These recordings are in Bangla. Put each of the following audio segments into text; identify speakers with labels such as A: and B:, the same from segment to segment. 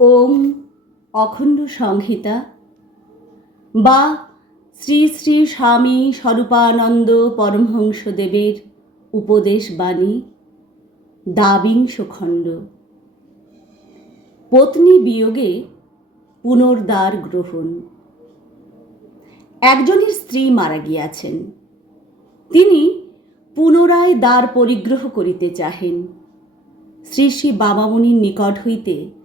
A: ওম অখণ্ড সংহিতা। বা শ্রী শ্রী স্বামী স্বরূপানন্দ পরমহংসদেবের উপদেশ বাণী, দাবিংশ পত্নী বিয়োগে পুনর্দ্বার গ্রহণ। একজনের স্ত্রী মারা গিয়াছেন। তিনি পুনরায় দ্বার পরিগ্রহ করিতে চাহেন। শ্রী শ্রী বাবামণির নিকট হইতে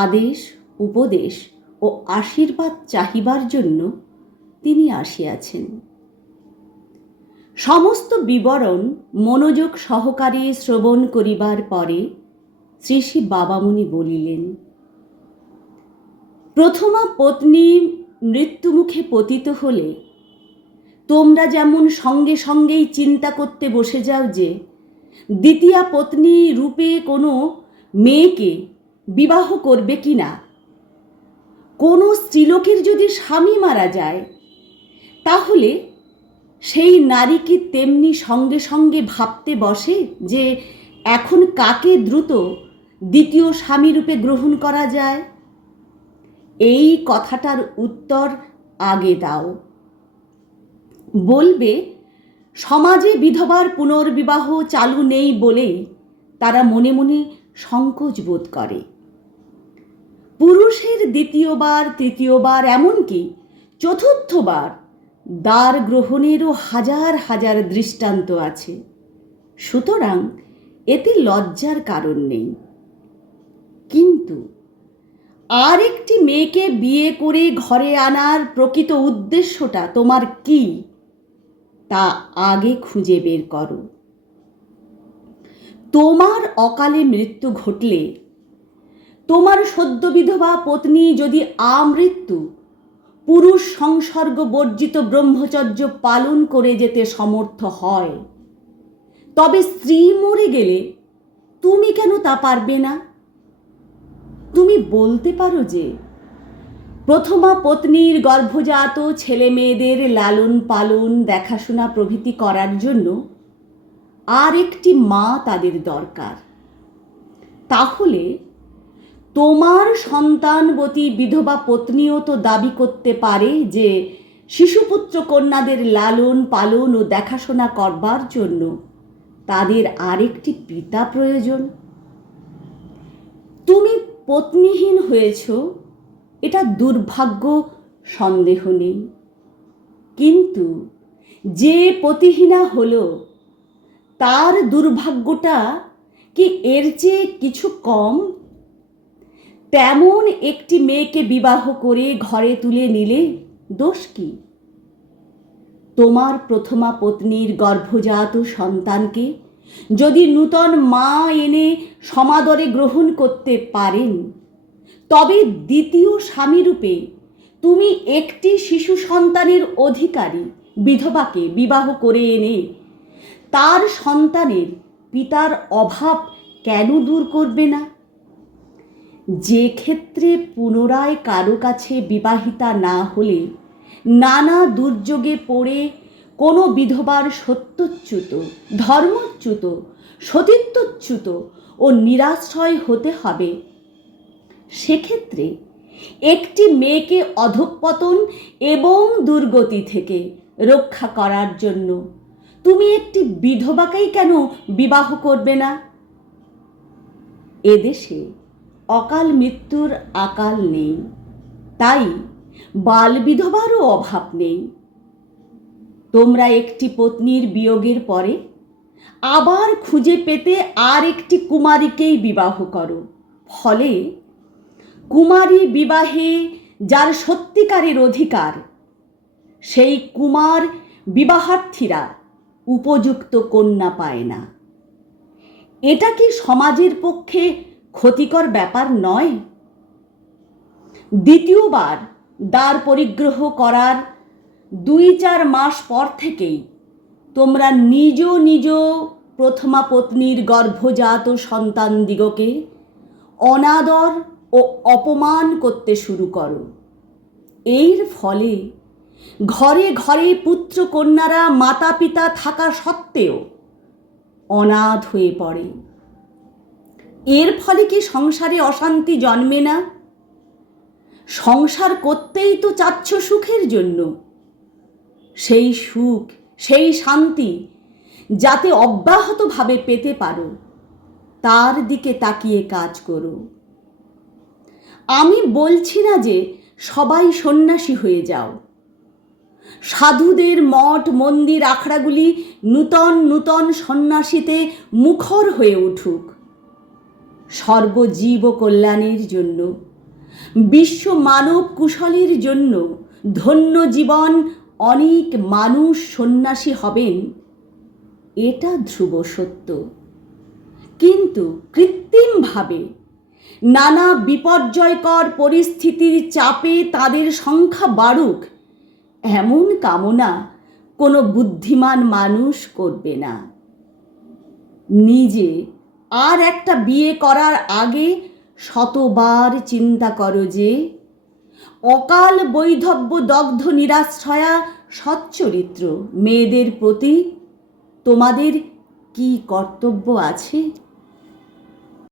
A: আদেশ, উপদেশ ও আশীর্বাদ চাহিবার জন্য তিনি আসিয়াছেন। সমস্ত বিবরণ মনোযোগ সহকারে শ্রবণ করিবার পরে শ্রী শ্রী বাবামণি বলিলেন, প্রথমা পত্নী মৃত্যুমুখে পতিত হলে তোমরা যেমন সঙ্গে সঙ্গেই চিন্তা করতে বসে যাও যে, দ্বিতীয়া পত্নী রূপে কোনো মেয়েকে বিবাহ করবে কি না? কোনো স্ত্রীলোকের যদি স্বামী মারা যায়, তাহলে সেই নারী কি তেমনি সঙ্গে সঙ্গে ভাবতে বসে যে এখন কাকে দ্রুত দ্বিতীয় স্বামী রূপে গ্রহণ করা যায়? এই কথাটার উত্তর আগে দাও। বলবে, সমাজে বিধবার পুনর্বিবাহ চালু নেই বলেই তারা মনে মনে সংকোচ বোধ করে। পুরুষের দ্বিতীয়বার, তৃতীয়বার এমনকি চতুর্থবার দ্বার গ্রহণেরও হাজার হাজার দৃষ্টান্ত আছে। সুতরাং এতে লজ্জার কারণ নেই। কিন্তু আর একটি মেয়েকে বিয়ে করে ঘরে আনার প্রকৃত উদ্দেশ্যটা তোমার কি? তা আগে খুঁজে বের করো। তোমার অকালে মৃত্যু ঘটলে তোমার সদ্য বিধবা পত্নী যদি আমৃত্যু, পুরুষ সংসর্গ বর্জিত ব্রহ্মচর্য পালন করে যেতে সমর্থ হয়। তবে স্ত্রী মরে গেলে তুমি কেন তা পারবে না? তুমি বলতে পারো যে, প্রথমা পত্নীর গর্ভজাত ছেলে মেয়েদের লালন পালন দেখাশোনা প্রভৃতি করার জন্য আর একটি মা তাদের দরকার। তাহলে তোমার সন্তানবতী বিধবা পত্নীও তো দাবি করতে পারে যে শিশুপুত্র কন্যাদের লালন পালন ও দেখাশোনা করবার জন্য তাদের আরেকটি পিতা প্রয়োজন। তুমি পত্নীহীন হয়েছ, এটা দুর্ভাগ্য, সন্দেহ নেই। কিন্তু যে পতিহীনা হলো, তার দুর্ভাগ্যটা কি এর চেয়ে কিছু কম? তেমন একটি মেয়েকে বিবাহ করে ঘরে তুলে নিলে দোষ কি? তোমার প্রথমা পত্নীর গর্ভজাত সন্তানকে যদি নূতন মা এনে সমাদরে গ্রহণ করতে পারেন, তবে দ্বিতীয় স্বামীরূপে তুমি একটি শিশু সন্তানের অধিকারী বিধবাকে বিবাহ করে এনে তার সন্তানের পিতার অভাব কেন দূর করবে না? যে ক্ষেত্রে পুনরায় কারও কাছে বিবাহিতা না হলে নানা দুর্যোগে পড়ে কোনো বিধবার সত্যচ্যুত, ধর্মচ্যুত, সতীত্বচ্যুত ও নিরাশ্রয় হতে হবে। সেক্ষেত্রে একটি মেয়েকে অধঃপতন এবং দুর্গতি থেকে রক্ষা করার জন্য তুমি একটি বিধবাকেই কেন বিবাহ করবে না? এদেশে অকাল মৃত্যুর আকাল নেই, তাই বাল বিধবারও অভাব নেই। তোমরা একটি পত্নীর বিয়োগের পরে আবার খুঁজে পেতে আর একটি কুমারীকেই বিবাহ করো। ফলে কুমারী বিবাহে যার সত্যিকারের অধিকার, সেই কুমার বিবাহার্থীরা উপযুক্ত কন্যা পায় না। এটা কি সমাজের পক্ষে ক্ষতিকর ব্যাপার নয়। দ্বিতীয়বার দ্বার পরিগ্রহ করার দুই চার মাস পর থেকেই তোমরা নিজ নিজ প্রথমা পত্নীর গর্ভজাত সন্তান দিগকে অনাদর ও অপমান করতে শুরু করো। এর ফলে ঘরে ঘরে পুত্র কন্যারা মাতা পিতা থাকা সত্ত্বেও অনাথ হয়ে পড়ে। এর ফলে কি সংসারে অশান্তি জন্মে না? সংসার করতেই তো চাচ্ছ সুখের জন্য। সেই সুখ, সেই শান্তি যাতে অব্যাহতভাবে পেতে পারো, তার দিকে তাকিয়ে কাজ করো। আমি বলছি না যে সবাই সন্ন্যাসী হয়ে যাও। সাধুদের মঠ, মন্দির, আখড়াগুলি নূতন নূতন সন্ন্যাসীতে মুখর হয়ে উঠুক। সর্বজীব কল্যাণের জন্য বিশ্ব মানব কুশলের জন্য ধন্য জীবন অনেক মানুষ সন্ন্যাসী হবেন, এটা ধ্রুব সত্য। কিন্তু কৃত্রিমভাবে নানা বিপর্যয়কর পরিস্থিতির চাপে তাদের সংখ্যা বাড়ুক, এমন কামনা কোনো বুদ্ধিমান মানুষ করবে না। নিজে আর একটা বিয়ে করার আগে শতবার চিন্তা করো যে, অকাল বৈধব্য দগ্ধ নিরাশ্রয়া সচ্চরিত্র মেয়েদের প্রতি তোমাদের কি কর্তব্য আছে?